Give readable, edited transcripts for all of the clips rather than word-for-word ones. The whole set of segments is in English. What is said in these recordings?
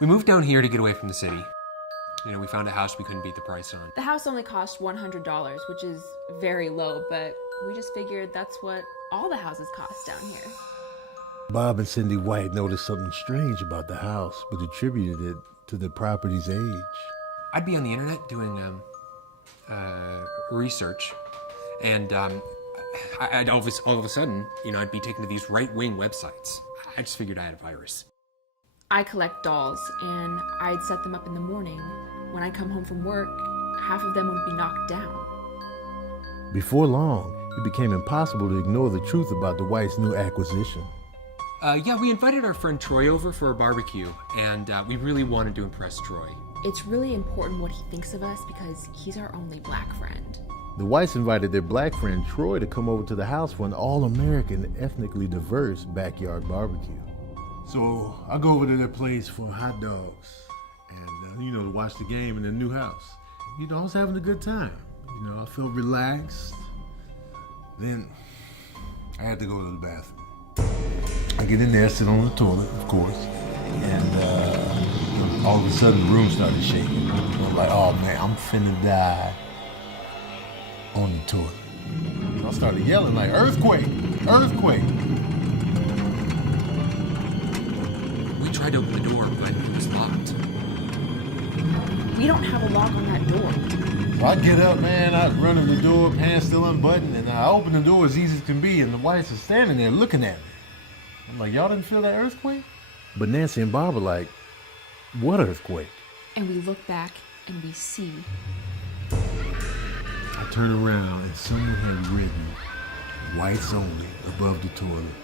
We moved down here to get away from the city. You know, we found a house we couldn't beat the price on. The house only cost $100, which is very low, but we just figured that's what all the houses cost down here. Bob and Cindy White noticed something strange about the house, but attributed it to the property's age. I'd be on the internet doing research, and I'd all of a sudden, you know, I'd be taken to these right-wing websites. I just figured I had a virus. I collect dolls, and I'd set them up in the morning. When I come home from work, half of them would be knocked down. Before long, it became impossible to ignore the truth about the Whites' new acquisition. Yeah, we invited our friend Troy over for a barbecue, and we really wanted to impress Troy. It's really important what he thinks of us because he's our only black friend. The Whites invited their black friend Troy to come over to the house for an all-American, ethnically diverse backyard barbecue. So I go over to their place for hot dogs and, to watch the game in their new house. You know, I was having a good time. You know, I felt relaxed. Then I had to go to the bathroom. I get in there, sit on the toilet, of course, and all of a sudden the room started shaking. I'm like, oh man, I'm finna die on the toilet. So I started yelling like, earthquake, earthquake. We tried to open the door, but it was locked. We don't have a lock on that door. So I get up, man, I run to the door, pants still unbuttoned, and I open the door as easy as can be, and the Whites are standing there looking at me. I'm like, y'all didn't feel that earthquake? But Nancy and Bob are like, what earthquake? And we look back and we see. I turn around and someone had written, Whites only, above the toilet.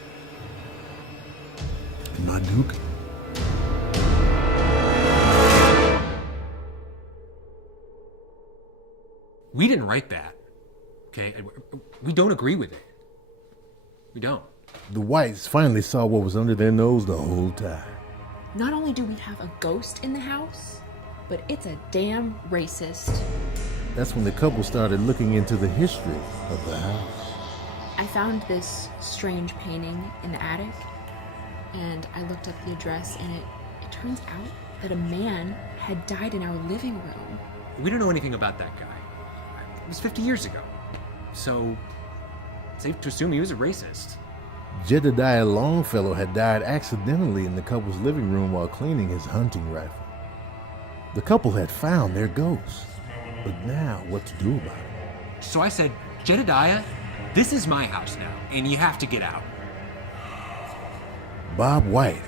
Am I Duke? We didn't write that, okay? We don't agree with it. We don't. The Whites finally saw what was under their nose the whole time. Not only do we have a ghost in the house, but it's a damn racist. That's when the couple started looking into the history of the house. I found this strange painting in the attic, and I looked up the address, and it turns out that a man had died in our living room. We don't know anything about that guy. It was 50 years ago. So, it's safe to assume he was a racist. Jedediah Longfellow had died accidentally in the couple's living room while cleaning his hunting rifle. The couple had found their ghost, but now what to do about it? So I said, Jedediah, this is my house now, and you have to get out. Bob White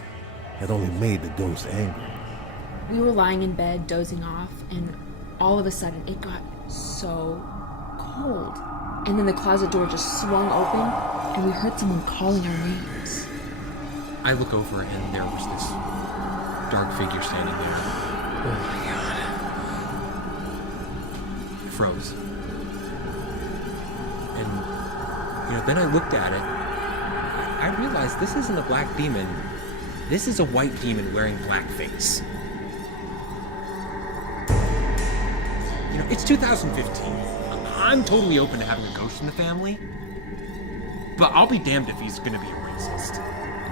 had only made the ghost angry. We were lying in bed, dozing off, and all of a sudden it got so cold. And then the closet door just swung open, and we heard someone calling our names. I look over, and there was this dark figure standing there. Oh my God. Froze. And, then I looked at it. I realized this isn't a black demon. This is a white demon wearing blackface. It's 2015. I'm totally open to having a ghost in the family, but I'll be damned if he's gonna be a racist.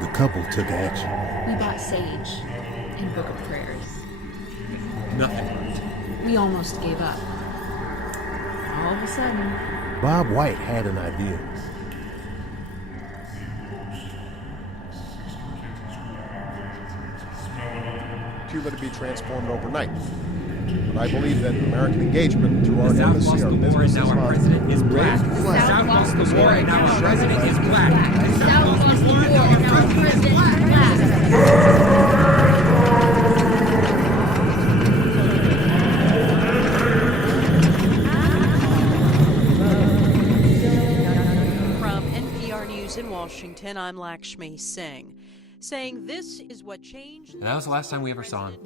The couple took action. We bought sage and Book of Prayers. Nothing worked. We almost gave up. All of a sudden, Bob White had an idea. Cuba to be transformed overnight. But I believe that American engagement through our embassy, our business, now our president is black. The South lost the war, and now our president is black. The South lost the war, and now our president is black. From NPR News in Washington, I'm Lakshmi Singh, saying this is what changed. And that was the last time we ever saw him.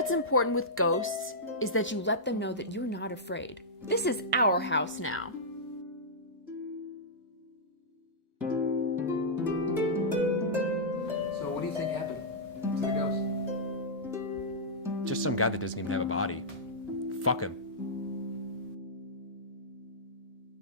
what's important with ghosts is that you let them know that you're not afraid. This is our house now. So what do you think happened to the ghost? Just some guy that doesn't even have a body. Fuck him.